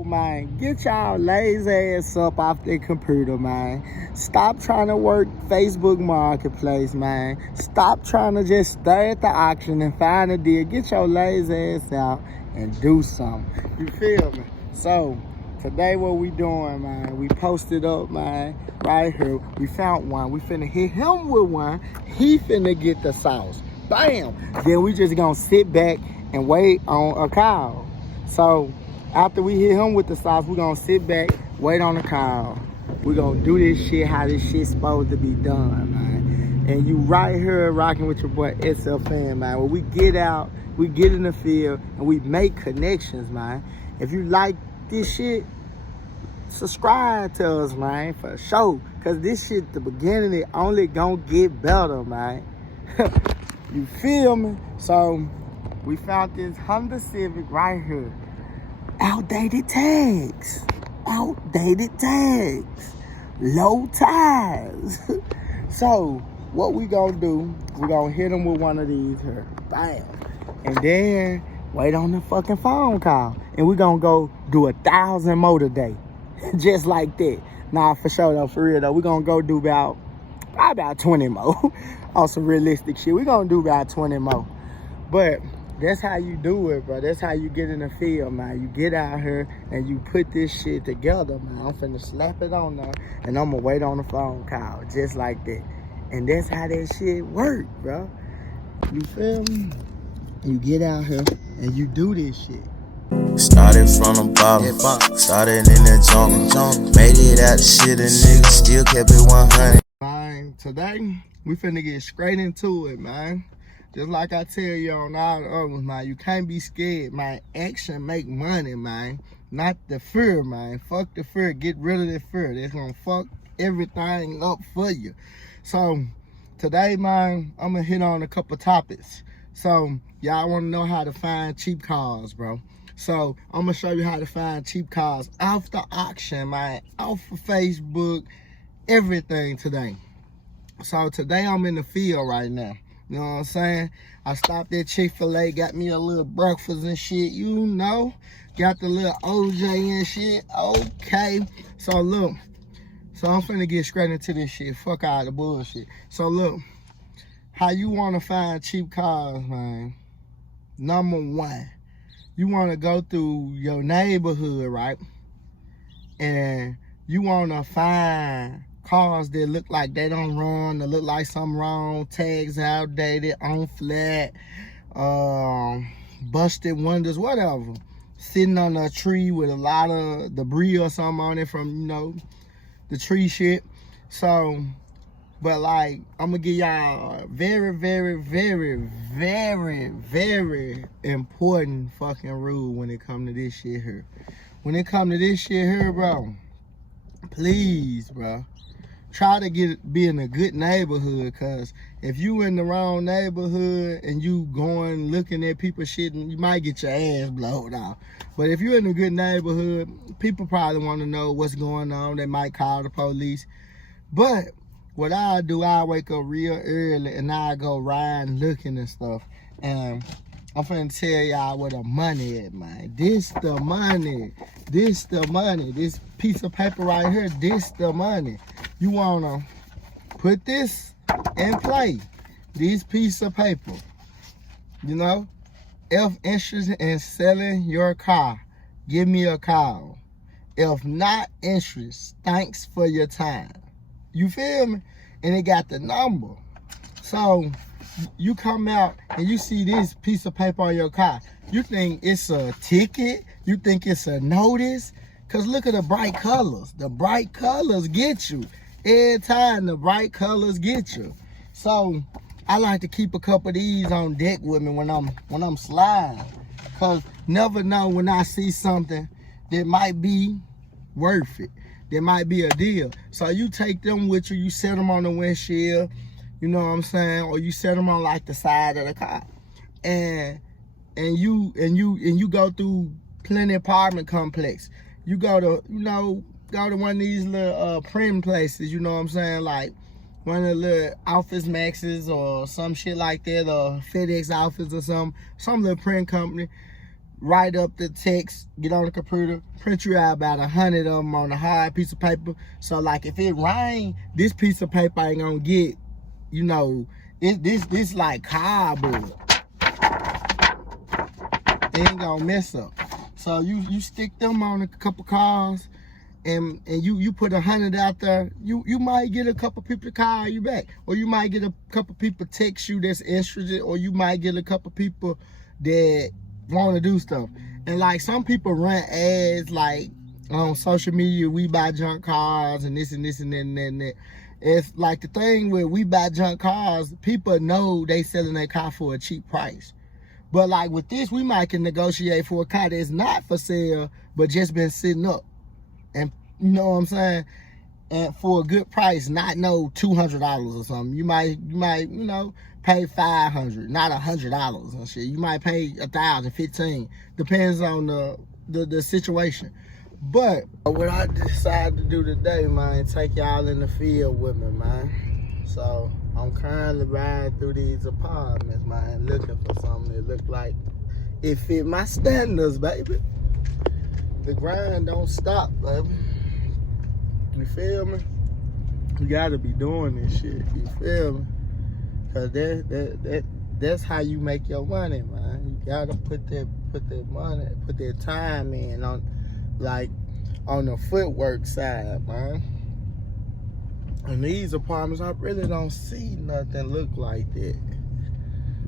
So, man, get y'all lazy ass up off the computer, man. Stop trying to work Facebook Marketplace, man. Stop trying to just stare at the auction and find a deal. Get your lazy ass out and do something. You feel me? So, today what we doing, man, we posted up, man, right here. We found one. We finna hit him with one. He finna get the sauce. Bam! Then we just gonna sit back and wait on a call. So, after we hit him with the sauce, we gonna sit back, wait on the call. We gonna do this shit how this shit's supposed to be done, man. And you right here rocking with your boy SFN, man. When we get out, we get in the field, and we make connections, man. If you like this shit, subscribe to us, man, for sure. Cause this shit, the beginning, it only gonna get better, man. You feel me? So, we found this Honda Civic right here. Outdated tags. Outdated tags. Low tires. So, what we gonna do, we gonna hit them with one of these here. Bam. And then, wait on the fucking phone call. And we gonna go do 1,000 more today. Just like that. Nah, for sure though, for real though. We gonna go do about 20 more. On some realistic shit. We gonna do about 20 more. But, that's how you do it, bro. That's how you get in the field, man. You get out here and you put this shit together, man. I'm finna slap it on there and I'm gonna wait on the phone call, just like that. And that's how that shit work, bro. You feel me? You get out here and you do this shit. Started from the bottom, started in the jungle, made it out the shit, a nigga still kept it 100. Man, today, we finna get straight into it, man. Just like I tell you on all the others, man, you can't be scared, man. Action make money, man. Not the fear, man. Fuck the fear. Get rid of the fear. That's gonna fuck everything up for you. So, today, man, I'm gonna hit on a couple topics. So, y'all wanna know how to find cheap cars, bro. So, I'm gonna show you how to find cheap cars off the auction, man. Off of Facebook, everything today. So, today I'm in the field right now. You know what I'm saying? I stopped at Chick-fil-A, got me a little breakfast and shit, you know. Got the little OJ and shit. Okay. So look. So I'm finna get straight into this shit. Fuck all the bullshit. So look. How you wanna find cheap cars, man? Number one. You wanna go through your neighborhood, right? And you wanna find cars that look like they don't run, that look like something wrong, tags outdated, on flat, busted windows, whatever. Sitting on a tree with a lot of debris or something on it from, you know, the tree shit. So, but like, I'm gonna give y'all a very, very, very, very, very important fucking rule when it come to this shit here. When it come to this shit here, bro, please, bro, try to be in a good neighborhood, cause if you in the wrong neighborhood and you going looking at people's shit, you might get your ass blowed out. But if you're in a good neighborhood, people probably want to know what's going on. They might call the police. But what I do, I wake up real early and I go riding looking and stuff. And I'm finna tell y'all where the money at, man. This the money. This the money. This piece of paper right here, this the money. You wanna put this in play. This piece of paper. You know? If interested in selling your car, give me a call. If not interested, thanks for your time. You feel me? And it got the number. So, you come out and you see this piece of paper on your car. You think it's a ticket? You think it's a notice? Because look at the bright colors. The bright colors get you. Every time the bright colors get you. So, I like to keep a couple of these on deck with me when I'm sliding. Because never know when I see something that might be worth it. That might be a deal. So, you take them with you. You set them on the windshield. You know what I'm saying? Or you set them on like the side of the car. And you go through plenty apartment complex. You go to, you know, go to one of these little prim places, you know what I'm saying? Like one of the little Office Maxes or some shit like that, or FedEx office or some little print company. write up the text, get on the computer, print you out about 100 of them on a hard piece of paper. So like if it rain, this piece of paper ain't gonna get, you know, this like cardboard. It ain't gonna mess up. So you stick them on a couple cars, and you put 100 out there. You might get a couple people to call you back, or you might get a couple people text you that's interested, or you might get a couple people that want to do stuff. And like some people run ads like on social media, we buy junk cars and this and this and that and that and that. It's like the thing with we buy junk cars, people know they selling their car for a cheap price. But like with this, we might can negotiate for a car that's not for sale, but just been sitting up. And you know what I'm saying? And for a good price, not no $200 or something. You might, you know, pay $500, not $100 and shit. You might pay $1,000, $1,500, depends on the situation. But what I decided to do today, man, take y'all in the field with me, man. So I'm currently riding through these apartments, man, looking for something that look like it fit my standards, baby. The grind don't stop, baby. You feel me? You gotta be doing this shit. You feel me? Cause that's how you make your money, man. You gotta put that money, put that time in on, like, on the footwork side, man. And these apartments, I really don't see nothing look like that.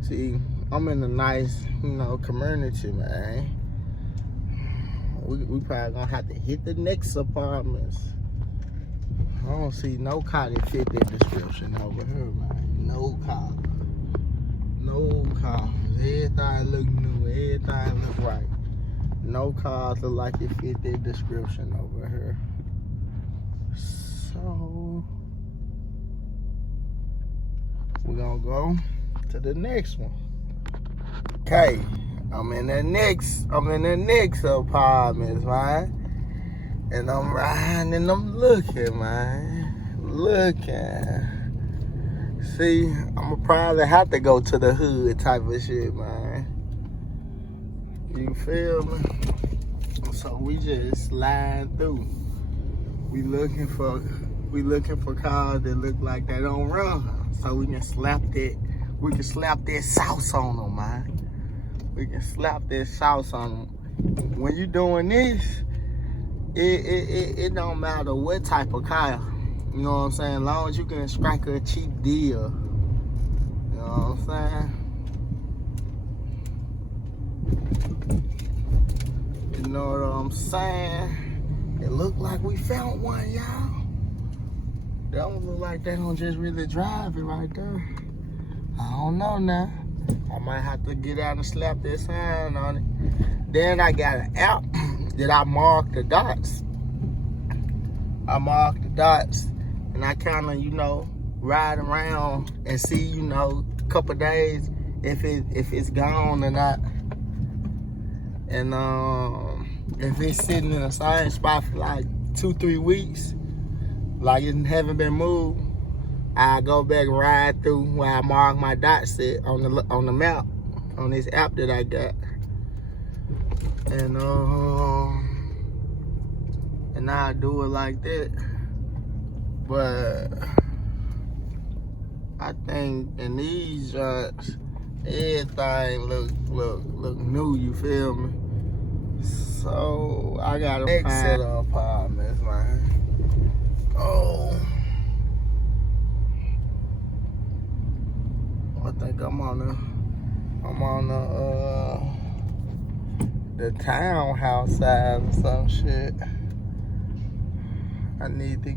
See, I'm in a nice, you know, community, man. We probably gonna have to hit the next apartments. I don't see no car that fit that description over here, man. No car. No car. Everything look new. Everything look right. No cars look like it fit that description over here. So we're gonna go to the next one. Okay, I'm in the next apartments, man. And I'm riding and I'm looking, man. Looking. See, I'ma probably have to go to the hood type of shit, man. You feel me? So we just slide through. We looking for cars that look like they don't run. So we can slap that sauce on them, man. We can slap that sauce on them. When you doing this, it don't matter what type of car. You know what I'm saying? As long as you can strike a cheap deal. You know what I'm saying? You know what I'm saying? It look like we found one, y'all. That don't look like they don't just really drive it right there. I don't know now. I might have to get out and slap that sign on it. Then I got an app that I mark the dots. And I kind of, you know, ride around and see, you know, a couple days if it's gone or not. And if it's sitting in the same spot for like 2-3 weeks, like it haven't been moved, I go back and ride through where I mark my dots at on the map, on this app that I got. And I do it like that. But I think in these shots, everything look new, you feel me? So I gotta find set of apartments, man. Oh, I think I'm on the townhouse side or some shit. I need to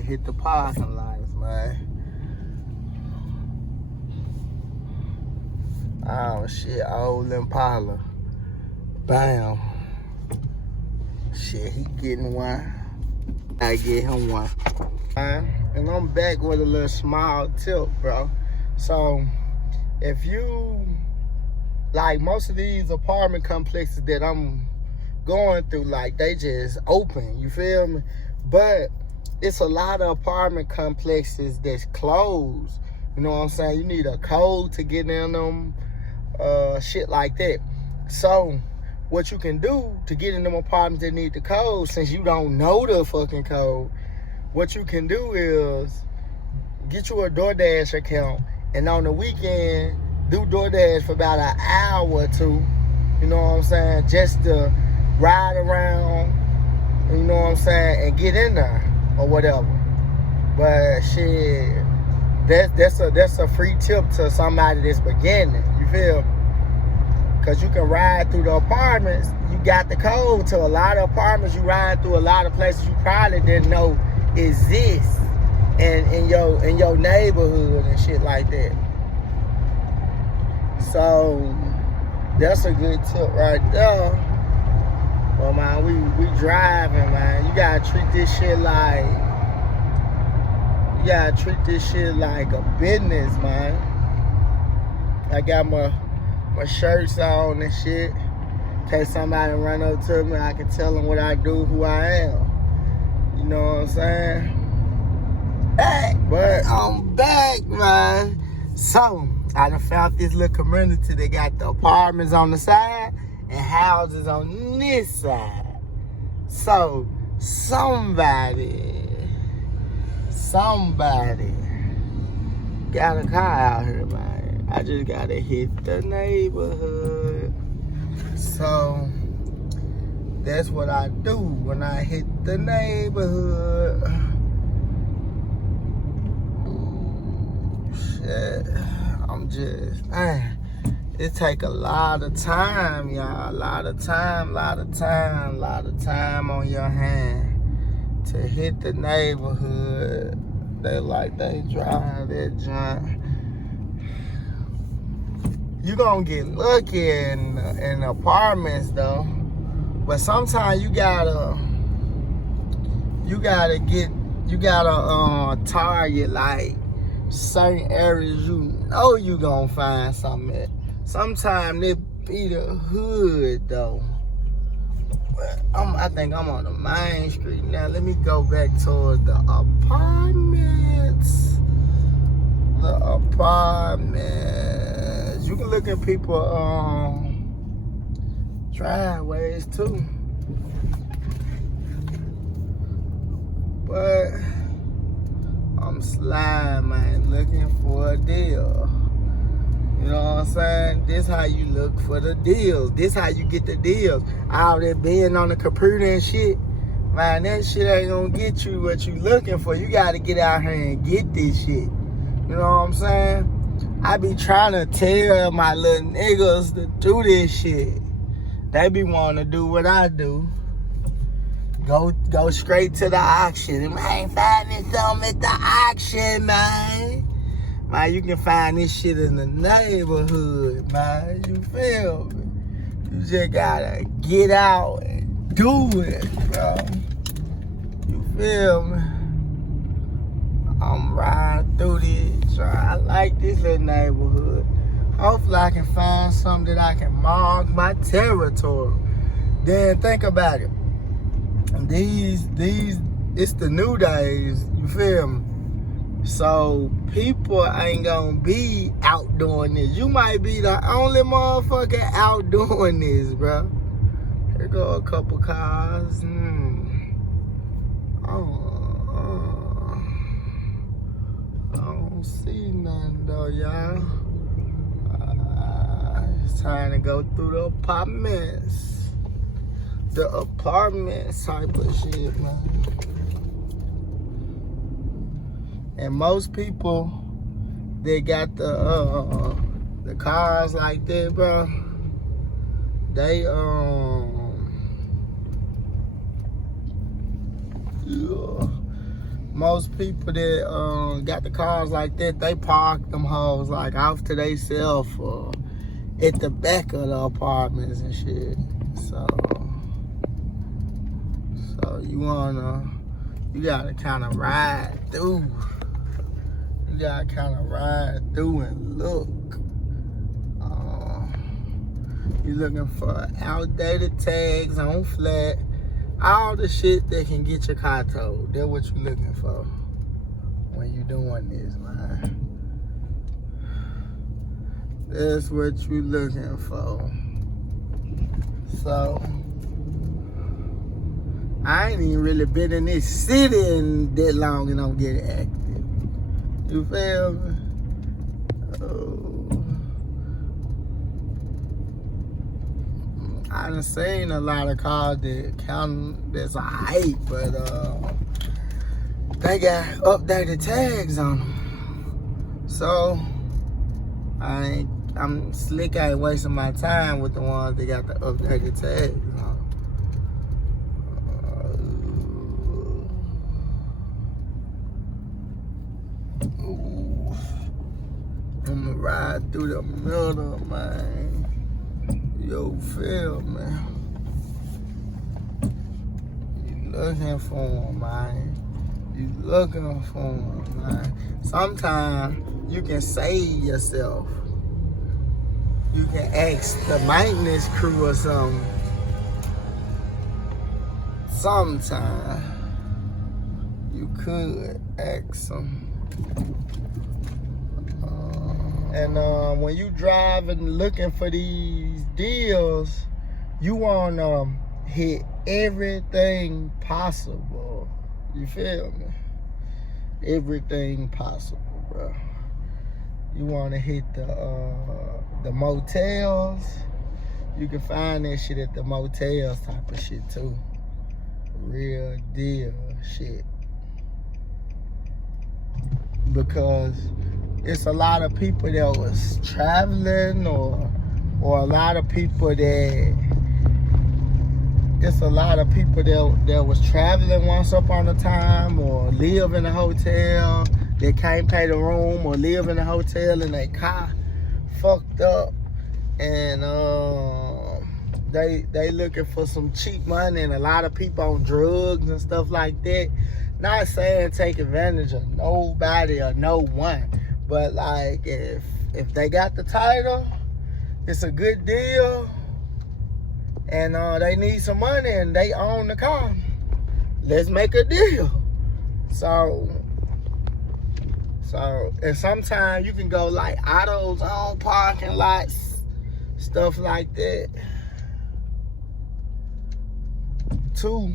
hit the parking lots, man. Oh shit, old Impala. Bam. Shit, he getting one. I get him one. And I'm back with a little small tip, bro. So if you, like most of these apartment complexes that I'm going through, like they just open, you feel me? But it's a lot of apartment complexes that's closed. You know what I'm saying? You need a code to get in them, shit like that. So, what you can do to get in them apartments that need the code, since you don't know the fucking code, what you can do is get you a DoorDash account, and on the weekend, do DoorDash for about an hour or two, you know what I'm saying, just to ride around, you know what I'm saying, and get in there, or whatever. But shit, that's a free tip to somebody that's beginning, you feel me? Because you can ride through the apartments. You got the code to a lot of apartments. You ride through a lot of places you probably didn't know exist in your neighborhood and shit like that. So that's a good tip right there. Well, man, we driving, man. You gotta treat this shit like a business, man. I got my shirts on and shit. In case somebody run up to me, I can tell them what I do, who I am. You know what I'm saying? But I'm back, man. So, I done found this little community. They got the apartments on the side and houses on this side. So, somebody got a car out here, man. I just gotta hit the neighborhood. So that's what I do when I hit the neighborhood. Ooh, shit. I'm just, man, it take a lot of time, y'all. A lot of time on your hand to hit the neighborhood. They drive that junk. You gonna get lucky in apartments though, but sometimes you gotta target like certain areas you know you gonna find something at. Sometimes it be the hood though. But I think I'm on the main street now. Let me go back towards the apartments. You can look at people driveways too. But I'm sliding, man, looking for a deal. You know what I'm saying? This how you look for the deals. This how you get the deals. Out there being on the computer and shit, man, that shit ain't gonna get you what you looking for. You gotta get out here and get this shit. You know what I'm saying? I be trying to tell my little niggas to do this shit. They be wanting to do what I do. Go straight to the auction. Man, find me something at the auction, man. Man, you can find this shit in the neighborhood, man. You feel me? You just gotta get out and do it, bro. You feel me? I'm riding through this. I like this little neighborhood. Hopefully I can find something that I can mark my territory. Then think about it. It's the new days, you feel me? So people ain't gonna be out doing this. You might be the only motherfucker out doing this, bro. Here go a couple cars. I don't see nothing though, y'all. It's time to go through the apartments. The apartments type of shit, man. And most people, they got the cars like that, bro. They most people that got the cars like that, they park them hoes like off to themselves or at the back of the apartments and shit. So you gotta kind of ride through. You gotta kind of ride through and look. You looking for outdated tags on flat. All the shit that can get your car towed. That's what you looking for when you doing this, man. That's what you looking for. So I ain't even really been in this city in that long and I'm getting active. You feel me? I done seen a lot of cars that's alright, but they got updated tags on them. So I'm slick. I ain't wasting my time with the ones that got the updated tags on. I'ma ride through the middle, man. Yo, feel, man. You looking for him, man. You looking for him, man. Sometimes you can save yourself. You can ask the maintenance crew or something. Sometimes you could ask them. And when you driving looking for these deals, you want to hit everything possible. You feel me? Everything possible, bro. You want to hit the motels. You can find that shit at the motels type of shit too. Real deal shit. Because it's a lot of people that was traveling or a lot of people that was traveling once upon a time or live in a hotel. They can't pay the room or live in a hotel and their car fucked up. And they looking for some cheap money, and a lot of people on drugs and stuff like that. Not saying take advantage of nobody or no one. But like if they got the title, it's a good deal, and they need some money and they own the car, let's make a deal. So and sometimes you can go like autos on parking lots, stuff like that. Too.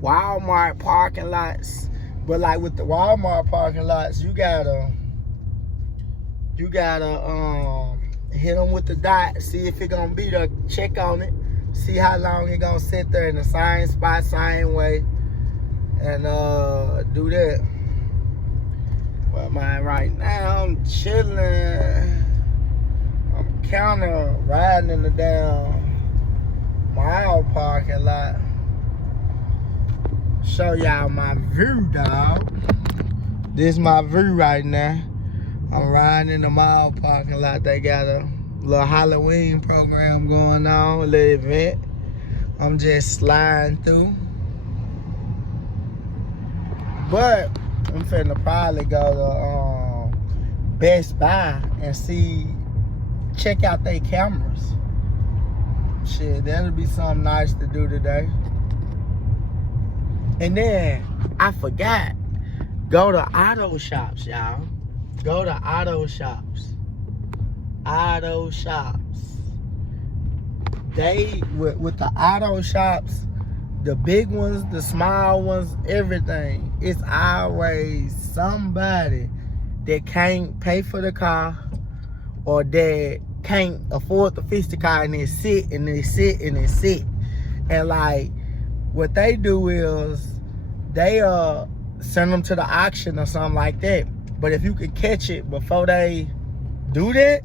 Walmart parking lots. But like with the Walmart parking lots, you gotta hit them with the dot, see if it gonna be there, check on it, see how long it gonna sit there in the same spot, same way, and do that. But man, right now I'm chilling. I'm kinda riding in the damn mall parking lot. Show y'all my view, dog. This is my view right now. I'm riding in the mall parking lot. They got a little Halloween program going on, a little event. I'm just sliding through. But I'm finna probably go to Best Buy and check out their cameras. Shit, that'll be something nice to do today. And then, I forgot, go to auto shops, y'all. Go to auto shops. Auto shops. They, with the auto shops, the big ones, the small ones, everything, it's always somebody that can't pay for the car or that can't afford to fix the car, and they sit and they sit and they sit. And like, what they do is they send them to the auction or something like that. But if you can catch it before they do that,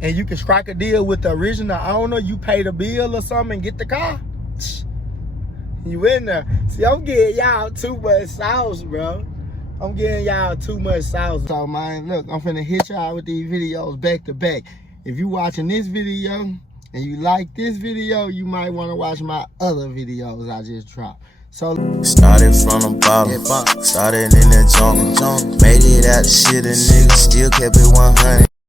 and you can strike a deal with the original owner, you pay the bill or something and get the car, you in there. See, I'm getting y'all too much sauce, bro. I'm getting y'all too much sauce. So man, look, I'm finna hit y'all with these videos back to back. If you watching this video and you like this video, you might want to watch my other videos I just dropped. So started from the bottom, started in the jungle, made it out the shit, a nigga still kept it 100.